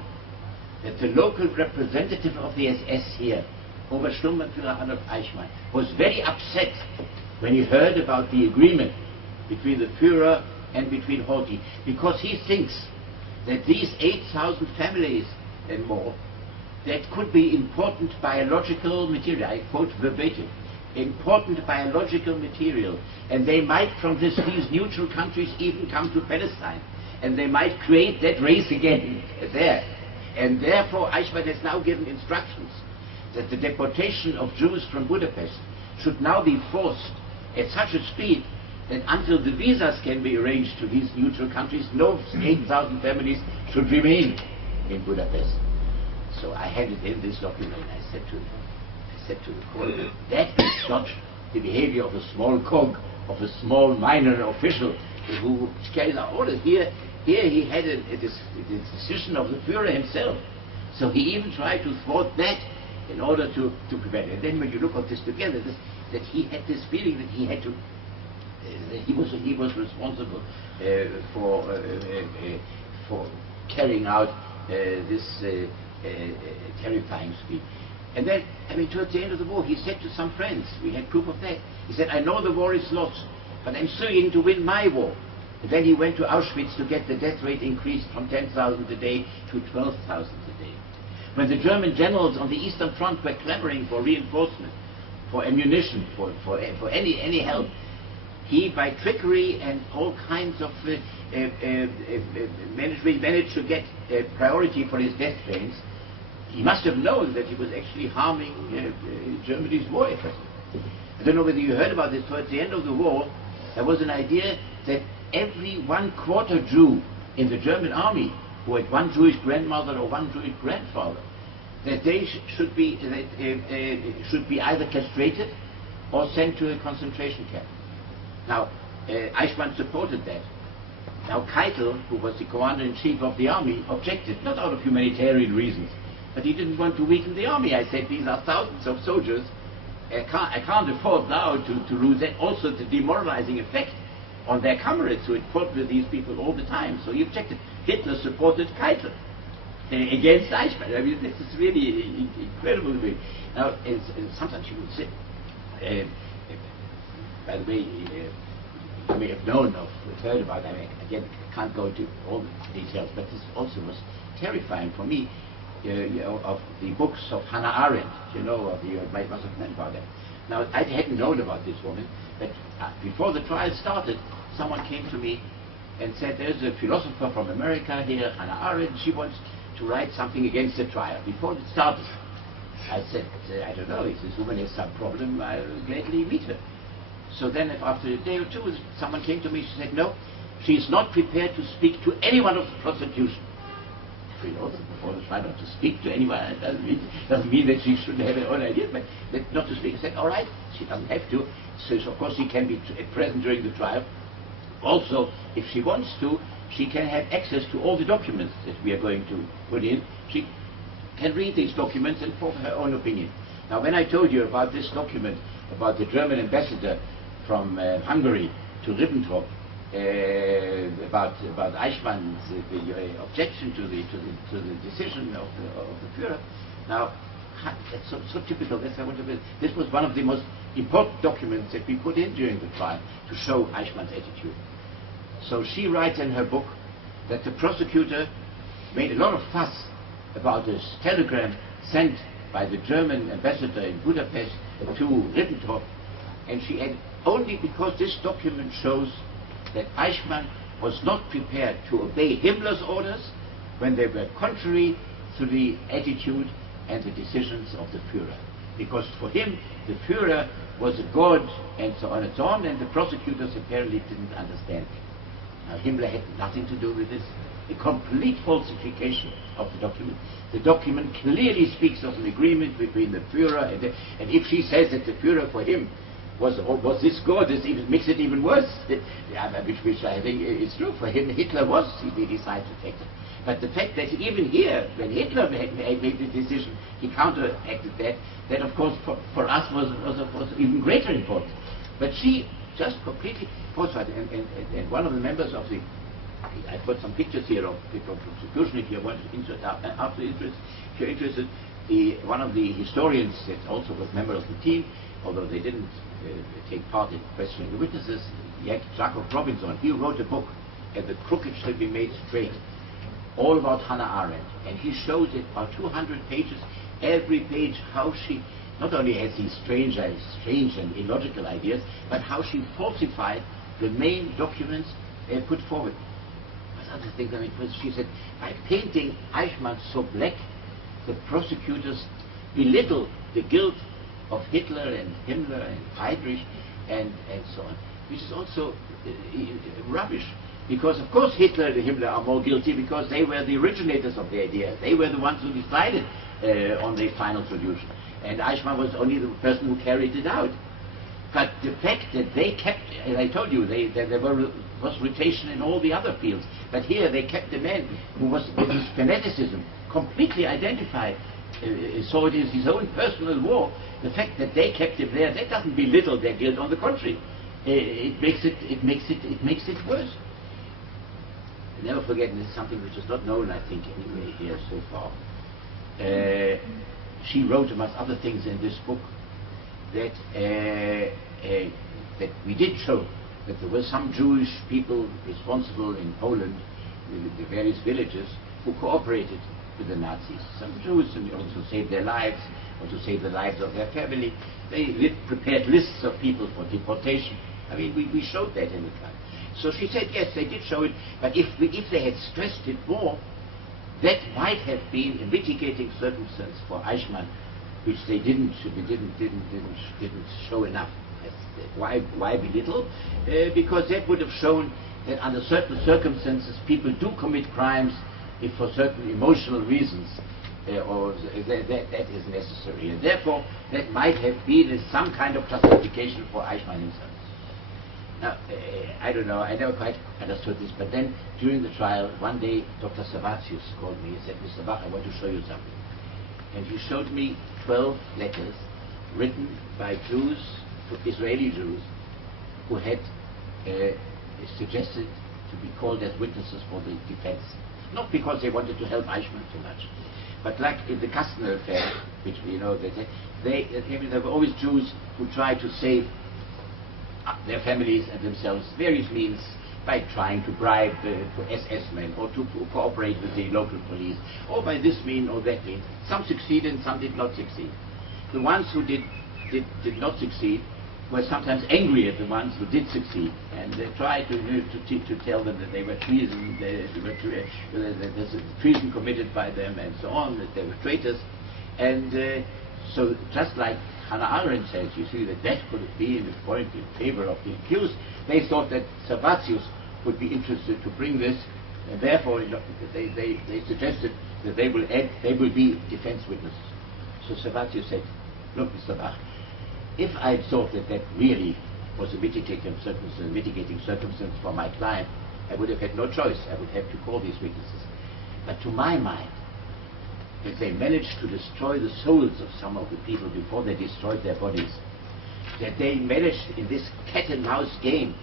that the local representative of the SS here, Obersturmbannführer Adolf Eichmann, was very upset when he heard about the agreement between the Führer and between Horthy, because he thinks that these 8,000 families and more, that could be important biological material, I quote verbatim, important biological material, and they might from these neutral countries even come to Palestine, and they might create that race again there. And therefore Eichmann has now given instructions that the deportation of Jews from Budapest should now be forced at such a speed that until the visas can be arranged to these neutral countries, no 8,000 families should remain in Budapest. So I handed in this document and I said to the court, that is not the behavior of a small cog, of a small minor official who carries out orders. Here he had a decision of the Führer himself. So he even tried to thwart that in order to prevent it. And then when you look at this together, that he had this feeling that he had to, that he was responsible for carrying out this terrifying speech. And then, I mean, towards the end of the war, he said to some friends, we had proof of that, he said, I know the war is lost, but I'm struggling to win my war. And then he went to Auschwitz to get the death rate increased from 10,000 a day to 12,000 a day. When the German generals on the Eastern Front were clamoring for reinforcement, for ammunition, for any help, he, by trickery and all kinds of managed to get priority for his death trains. He must have known that he was actually harming Germany's war effort. I don't know whether you heard about this. Towards the end of the war, there was an idea that every 1/4 Jew in the German army who had one Jewish grandmother or one Jewish grandfather, that they should be either castrated or sent to a concentration camp. Now, Eichmann supported that. Now, Keitel, who was the commander-in-chief of the army, objected, not out of humanitarian reasons, but he didn't want to weaken the army. I said, these are thousands of soldiers. I can't afford now to lose that. Also, the demoralizing effect on their comrades who had fought with these people all the time. So he objected. Hitler supported Keitel against Eichmann. I mean, this is really incredible. Now, sometimes you would say, by the way, you may have known or heard about it. I mean, again, I can't go into all the details, but this also was terrifying for me, of the books of Hannah Arendt, you might must have known about that. Now, I hadn't known about this woman, but before the trial started, someone came to me and said, there's a philosopher from America here, Hannah Arendt, she wants to write something against the trial. Before it started, I said, I don't know, if this woman has some problem, I'll gladly meet her. So then after a day or two, someone came to me, she said, no, she's not prepared to speak to anyone of the prosecution. Before the trial, not to speak to anyone, it doesn't mean that she shouldn't have her own ideas, but not to speak. I said, all right, she doesn't have to. So of course she can be present during the trial. Also, if she wants to, she can have access to all the documents that we are going to put in. She can read these documents and form her own opinion. Now, when I told you about this document, about the German ambassador from Hungary to Ribbentrop, about Eichmann's objection to the decision of the Führer. Now, that's so typical. This was one of the most important documents that we put in during the trial to show Eichmann's attitude. So she writes in her book that the prosecutor made a lot of fuss about this telegram sent by the German ambassador in Budapest to Ribbentrop, and she added, only because this document shows that Eichmann was not prepared to obey Himmler's orders when they were contrary to the attitude and the decisions of the Führer. Because for him, the Führer was a god, and so on and so on, and the prosecutors apparently didn't understand. Now, Himmler had nothing to do with this. A complete falsification of the document. The document clearly speaks of an agreement between the Führer and if she says that the Führer for him was this god, this even makes it even worse. Which I think is true. For him, Hitler was the decisive factor. But the fact that even here, when Hitler made the decision, he counteracted that. That, of course, for us was of even greater importance. But she just completely falsified. And one of the members of the, I put some pictures here of the prosecution if you want to interest, if you're interested. One of the historians that also was member of the team, although they didn't take part in questioning the witnesses, Jacob Robinson, he wrote a book, And the Crooked Shall Be Made Straight, all about Hannah Arendt. And he shows it about 200 pages, every page how she not only has these strange and illogical ideas, but how she falsified the main documents put forward. Other things, I mean, she said, by painting Eichmann so black, the prosecutors belittle the guilt of Hitler and Himmler and Friedrich and so on, which is also rubbish. Because, of course, Hitler and Himmler are more guilty because they were the originators of the idea. They were the ones who decided on the final solution. And Eichmann was only the person who carried it out. But the fact that they kept, as I told you, there was rotation in all the other fields. But here they kept the man who was, with his fanaticism, completely identified, saw it as his own personal war. The fact that they kept him there, that doesn't belittle their guilt. On the contrary, it makes it worse. Never forget, and this is something which is not known, I think, anyway here so far. She wrote, amongst other things, in this book that that we did show that there were some Jewish people responsible in Poland, in the various villages, who cooperated with the Nazis. Some Jews, and also saved their lives, or to save the lives of their family. They prepared lists of people for deportation. I mean, we showed that in the trial. So she said, yes, they did show it, but if they had stressed it more, that might have been a mitigating circumstance for Eichmann, which they didn't show enough. Why belittle? Because that would have shown that under certain circumstances people do commit crimes if for certain emotional reasons, or that is necessary. And therefore, that might have been some kind of justification for Eichmann himself. Now, I don't know, I never quite understood this, but then during the trial, one day Dr. Servatius called me and said, Mr. Bach, I want to show you something. And he showed me 12 letters written by Jews, Israeli Jews, who had suggested to be called as witnesses for the defense. Not because they wanted to help Eichmann too much, but like in the Kastner affair, which we know that there were always Jews who tried to save their families and themselves, various means, by trying to bribe SS men or to cooperate with the local police, or by this mean or that mean. Some succeeded and some did not succeed. The ones who did not succeed were sometimes angry at the ones who did succeed, and they tried to tell them that they were treason, there's a treason committed by them and so on, that they were traitors. And so just like Hannah Arendt says, you see, that could have been a point in favor of the accused. They thought that Servatius would be interested to bring this, and therefore they suggested that they will be defense witnesses. So Servatius said, look, Mr. Bach, if I thought that really was a mitigating circumstance for my client, I would have had no choice. I would have to call these witnesses. But to my mind, that they managed to destroy the souls of some of the people before they destroyed their bodies, that they managed in this cat and mouse game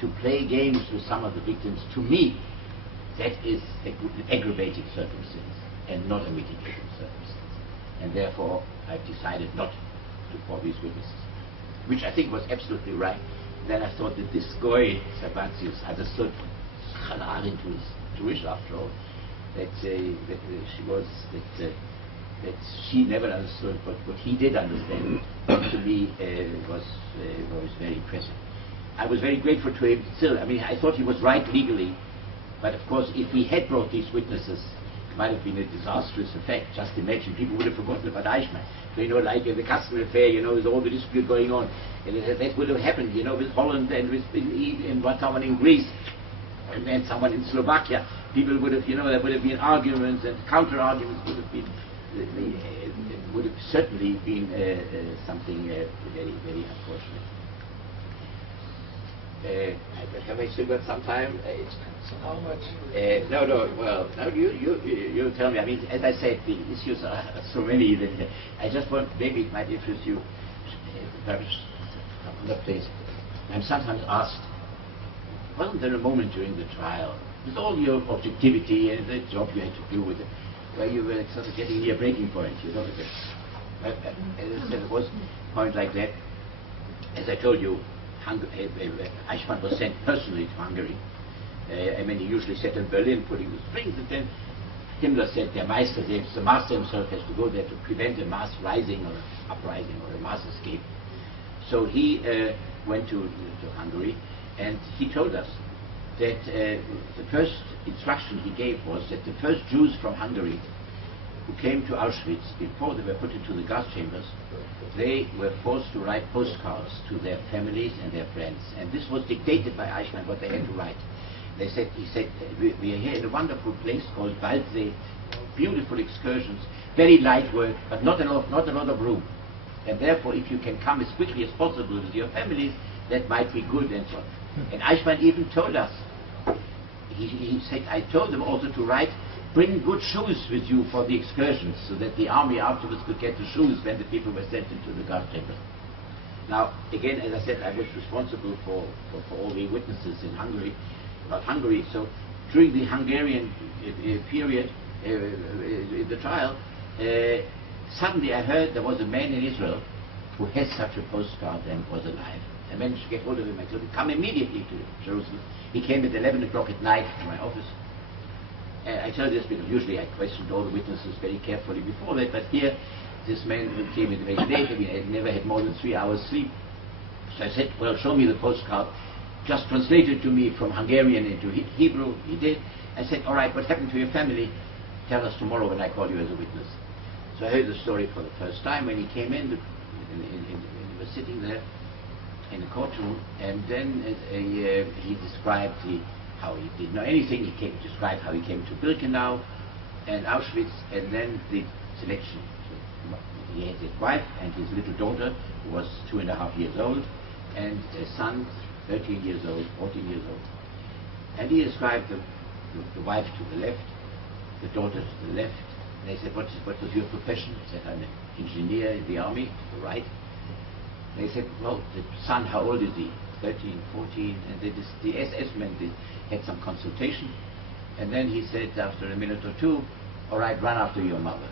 to play games with some of the victims, to me, that is an aggravating circumstance and not a mitigating circumstance. And therefore, I've decided not to call these witnesses, which I think was absolutely right. Then I thought that this Goy, Sabatius, understood Hanarin was Jewish after all, that she never understood, but what he did understand, to me, was very impressive. I was very grateful to him still. I mean, I thought he was right legally, but of course, if we had brought these witnesses, it might have been a disastrous effect. Just imagine, people would have forgotten about Eichmann. So, you know, like the custom affair, you know, with all the dispute going on, and that would have happened, you know, with Holland and with someone in Greece, and then someone in Slovakia. People would have, you know, there would have been arguments and counter-arguments would have certainly been something very, very unfortunate. Have I still got some time? So how much? Well, now you tell me. I mean, as I said, the issues are so many that I just want, maybe it might interest you, perhaps another place. I'm sometimes asked, wasn't there a moment during the trial, with all your objectivity and the job you had to do with it, where you were sort of getting near breaking point, you know? As I said, it was a point like that. As I told you, Eichmann was sent personally to Hungary. I mean, he usually sat in Berlin putting the strings, and then Himmler said, the master himself has to go there to prevent a mass rising or uprising or a mass escape. So he went to Hungary, and he told us that the first instruction he gave was that the first Jews from Hungary who came to Auschwitz before they were put into the gas chambers, they were forced to write postcards to their families and their friends. And this was dictated by Eichmann, what they had to write. He said, we are here in a wonderful place called Waldsee, beautiful excursions, very light work, but not a lot of room. And therefore, if you can come as quickly as possible with your families, that might be good and so on. And Eichmann even told us, he said, I told them also to write, bring good shoes with you for the excursions, so that the army afterwards could get the shoes when the people were sent into the gas chambers. Now, again, as I said, I was responsible for all the witnesses in Hungary, about Hungary. So during the Hungarian period, in the trial, suddenly I heard there was a man in Israel who had such a postcard and was alive. I managed to get hold of him. I told him, come immediately to Jerusalem. He came at 11 o'clock at night to my office. I tell this because usually I questioned all the witnesses very carefully before that, but here, this man who came in very late, I mean, I had never had more than 3 hours sleep. So I said, well, show me the postcard. Just translate it to me from Hungarian into Hebrew. He did. I said, all right, what happened to your family? Tell us tomorrow when I call you as a witness. So I heard the story for the first time when he came in. He was sitting there in the courtroom, and then he described how he didn't know anything. He described how he came to Birkenau and Auschwitz, and then the selection. So he had his wife and his little daughter, who was 2.5 years old, and a son, 13 years old, 14 years old. And he described the wife to the left, the daughter to the left. And they said, what was your profession? He said, I'm an engineer in the army, to the right. They said, well, the son, how old is he? 13, 14, and the SS men had some consultation, and then he said after a minute or two, all right, run after your mother.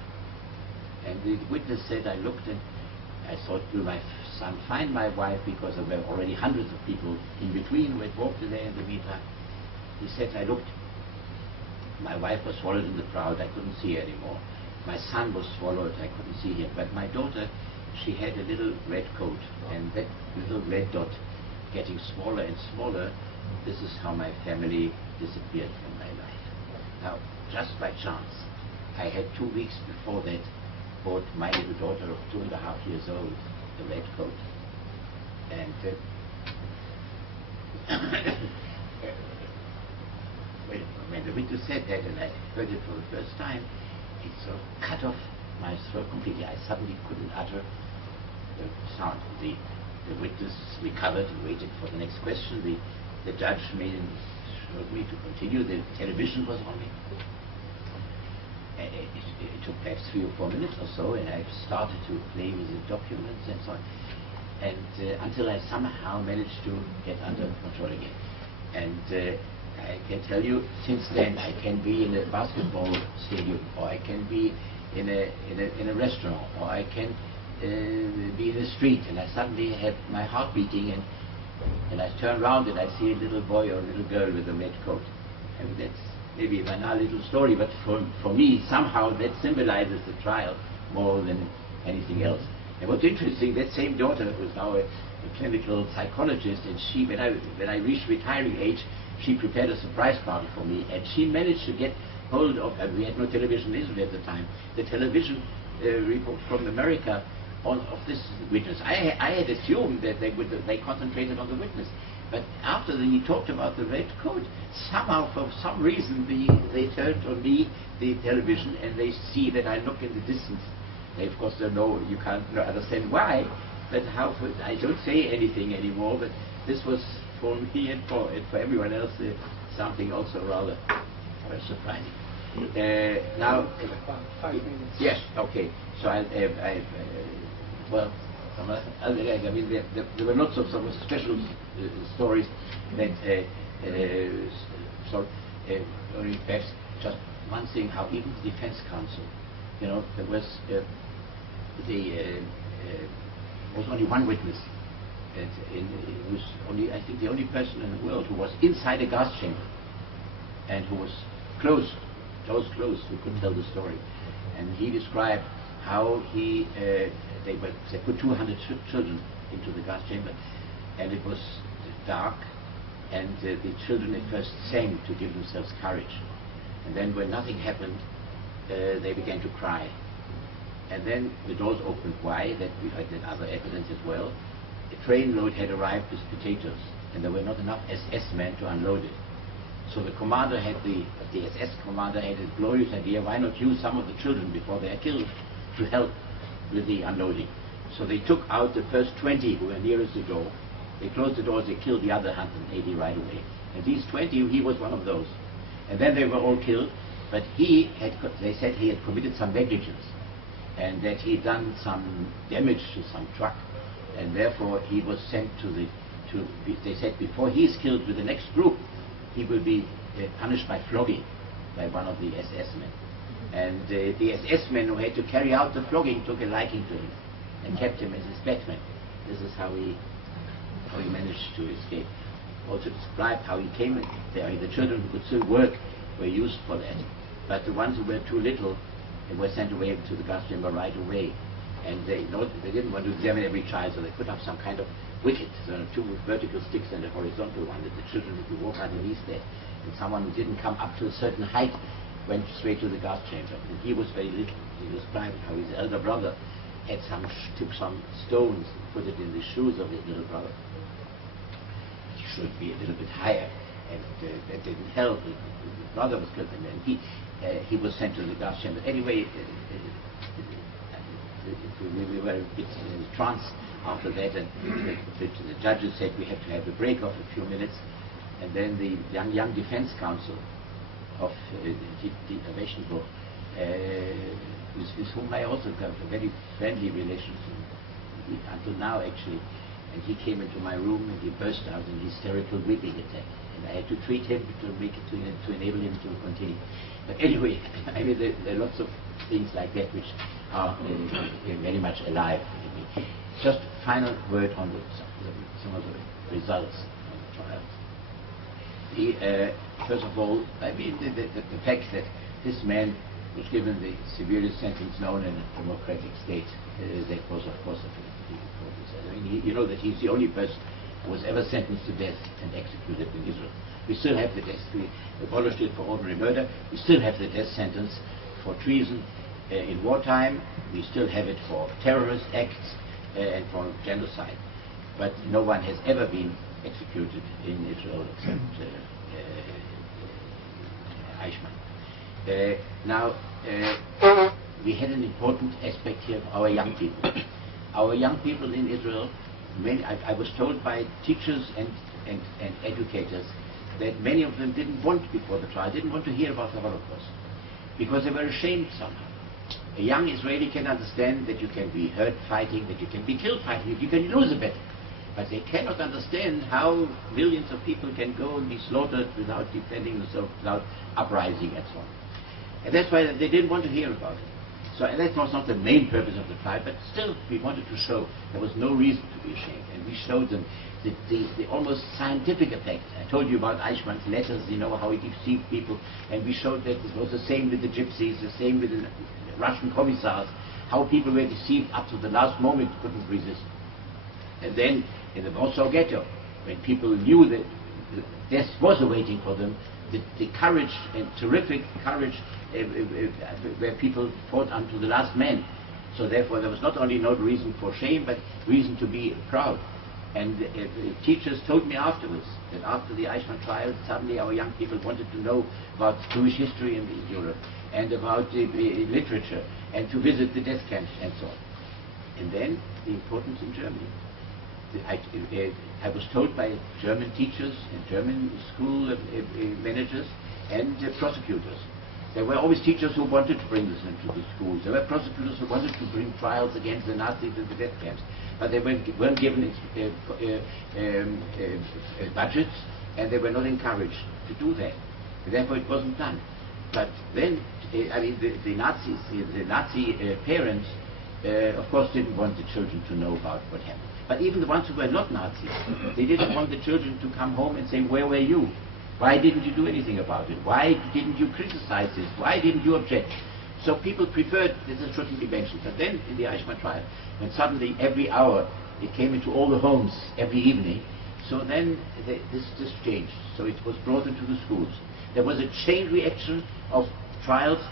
And the witness said, I looked and I thought, will my son find my wife, because there were already hundreds of people in between who had walked there in the meantime. He said, I looked, my wife was swallowed in the crowd, I couldn't see her anymore. My son was swallowed, I couldn't see him, but my daughter, she had a little red coat, and that little red dot getting smaller and smaller, this is how my family disappeared from my life. Now, just by chance, I had 2 weeks before that bought my little daughter of 2.5 years old a red coat. And when the witness said that, and I heard it for the first time, it sort of cut off my throat completely. I suddenly couldn't utter the sound. The witness recovered and waited for the next question. The judge showed me to continue. The television was on me. it took perhaps 3 or 4 minutes or so, and I started to play with the documents and so on, and until I somehow managed to get under control again. And I can tell you, since then I can be in a basketball stadium, or I can be in a restaurant, or I can be in the street, and I suddenly have my heart beating, and I turn around and I see a little boy or a little girl with a red coat. I mean, that's maybe a banal little story, but for me, somehow that symbolizes the trial more than anything else. And what's interesting, that same daughter, who's now a clinical psychologist, and she, when I reached retiring age, she prepared a surprise party for me, and she managed to get hold of, we had no television in Israel at the time, the television report from America of this witness. I had assumed that they concentrated on the witness, but after he talked about the red coat, somehow for some reason they turned on me the television, and they see that I look in the distance. They of course don't know, you can't understand why, but how I don't say anything anymore, but this was for me and for everyone else something also rather surprising. Now, 5 minutes. yes, okay. So well, I mean, there were lots of sort of special stories that, only perhaps just one thing, how even the defense counsel, you know, there was was only one witness, and it was only, I think, the only person in the world who was inside a gas chamber, and who was closed, who could tell the story. And he described how they put 200 children into the gas chamber, and it was dark, and the children at first sang to give themselves courage. And then when nothing happened, they began to cry. And then the doors opened wide, that we had that other evidence as well. A trainload had arrived with potatoes, and there were not enough SS men to unload it. So the commander the SS commander had a glorious idea, why not use some of the children before they are killed to help with the unloading. So they took out the first 20 who were nearest the door. They closed the doors, they killed the other 180 right away. And these 20, he was one of those. And then they were all killed, but they said he had committed some negligence, and that he had done some damage to some truck, and therefore he was sent they said before he is killed with the next group, he will be punished by flogging by one of the SS men. And the SS men who had to carry out the flogging took a liking to him and kept him as his batman. This is how he managed to escape. Also described how he came in there. The children who could still work were used for that, but the ones who were too little were sent away to the gas chamber right away. And they didn't want to examine every child, so they put up some kind of wicket, so 2 vertical sticks and a horizontal one, that the children would walk underneath there. And someone who didn't come up to a certain height went straight to the gas chamber. And he was very little. He described how his elder brother took some stones and put it in the shoes of his little brother. He should be a little bit higher, and that didn't help. The brother was killed, and then he was sent to the gas chamber. Anyway, we were a bit in a trance after that, and the judges said we have to have a break of a few minutes, and then the young defense counsel of the intervention book, with whom I also have a very friendly relationship until now actually, and he came into my room and he burst out in hysterical weeping attack, and I had to treat him to enable him to continue. But anyway, I mean, there are lots of things like that which are very much alive in me. Just final word on some of the results of the trial. First of all, I mean, the fact that this man was given the severest sentence known in a democratic state, that was of course a I mean, you know that he's the only person who was ever sentenced to death and executed in Israel. We still have the death. We abolished it for ordinary murder. We still have the death sentence for treason in wartime. We still have it for terrorist acts and for genocide. But no one has ever been executed in Israel except Eichmann. Now, we had an important aspect here of our young people. Our young people in Israel, I was told by teachers and educators that many of them didn't want, before the trial, didn't want to hear about the Holocaust, because they were ashamed somehow. A young Israeli can understand that you can be hurt fighting, that you can be killed fighting, that you can lose a battle. But they cannot understand how millions of people can go and be slaughtered without defending themselves, without uprising and so on. And that's why they didn't want to hear about it. So and that was not the main purpose of the trial, but still we wanted to show there was no reason to be ashamed. And we showed them the almost scientific effect. I told you about Eichmann's letters, you know, how he deceived people, and we showed that it was the same with the gypsies, the same with the Russian commissars, how people were deceived up to the last moment, couldn't resist. And then in the Mossad ghetto, when people knew that death was awaiting for them, the courage and terrific courage where people fought unto the last man. So therefore there was not only no reason for shame, but reason to be proud. And teachers told me afterwards that after the Eichmann trial, suddenly our young people wanted to know about Jewish history in Europe and about literature and to visit the death camps and so on. And then the importance in Germany. I was told by German teachers and German school managers and prosecutors. There were always teachers who wanted to bring this into the schools. There were prosecutors who wanted to bring trials against the Nazis in the death camps. But they weren't given budgets, and they were not encouraged to do that. Therefore it wasn't done. But then, I mean, the Nazi parents, of course, didn't want the children to know about what happened. But even the ones who were not Nazis, they didn't want the children to come home and say, where were you? Why didn't you do anything about it? Why didn't you criticize this? Why didn't you object? So people preferred this shouldn't be mentioned. But then in the Eichmann trial, when suddenly every hour it came into all the homes every evening, so then this changed. So it was brought into the schools. There was a chain reaction of trials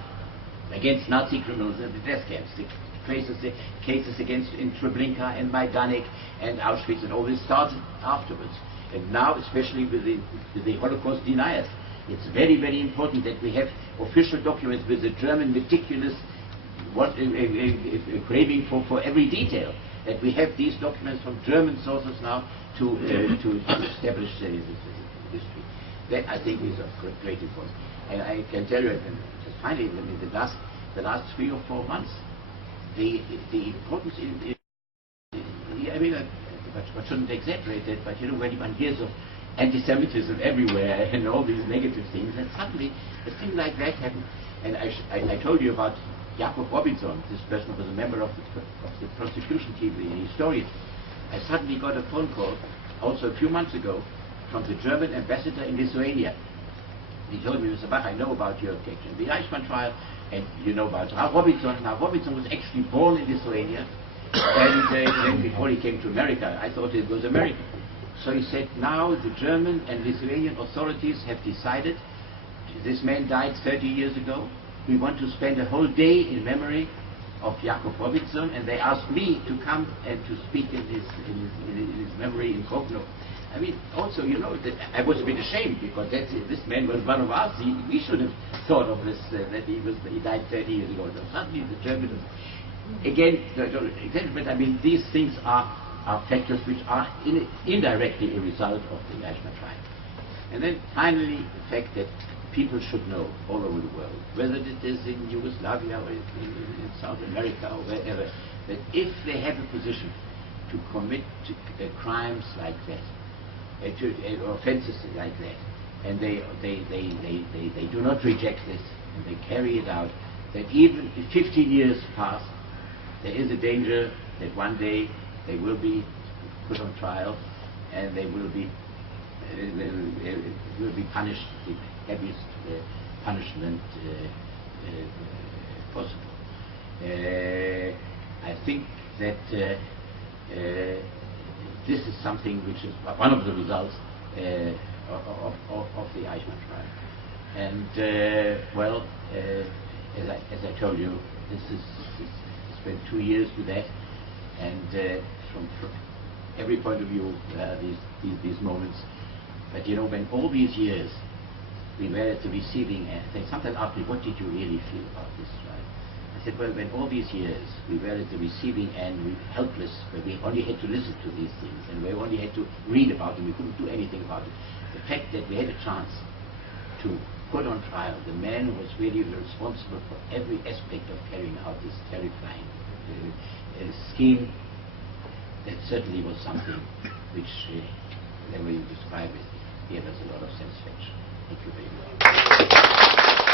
against Nazi criminals in the death camps. The cases against in Treblinka and Majdanek and Auschwitz and all this started afterwards. And now, especially with the Holocaust deniers, it's very, very important that we have official documents with the German meticulous craving for every detail. That we have these documents from German sources now to establish this history. That I think is of great importance. And I can tell you, just finally, in the last 3 or 4 months, the importance I mean, I shouldn't exaggerate it, but you know, when one hears of anti-Semitism everywhere and all these negative things, and suddenly a thing like that happened. And I told you about Jakob Robinson, this person who was a member of the prosecution team, the historian. I suddenly got a phone call, also a few months ago, from the German ambassador in Lithuania. He told me, Mr. Bach, I know about your case in the Eichmann trial, and you know about Robinson. Now, Robinson was actually born in Lithuania, and then before he came to America, I thought it was American. So he said, now the German and Lithuanian authorities have decided, this man died 30 years ago, we want to spend a whole day in memory of Jakob Robinson, and they asked me to come and to speak in his memory in Kobno. I mean, also, you know, that I was a bit ashamed because this man was one of us. We should have thought of this, that he died 30 years ago. So suddenly the Germans, again, but I mean, these things are factors which are indirectly a result of the Eichmann trial. And then finally, the fact that people should know all over the world, whether it is in Yugoslavia or in South America or wherever, that if they have a position to commit crimes like that, offenses like that, and they do not reject this, and they carry it out, that even if 15 years pass, there is a danger that one day they will be put on trial, and they will be punished the heaviest punishment possible. I think that this is something which is one of the results of the Eichmann trial. And well, as I told you, this spent 2 years with that, and from every point of view, these moments. But you know, when all these years we were at the receiving end, they sometimes ask me, what did you really feel about this trial? I said, well, when all these years we were at the receiving end, we were helpless, where we only had to listen to these things, and we only had to read about them, we couldn't do anything about it. The fact that we had a chance to put on trial, the man who was really responsible for every aspect of carrying out this terrifying scheme, that certainly was something which, whenever you describe it, gave us a lot of satisfaction. Thank you very much.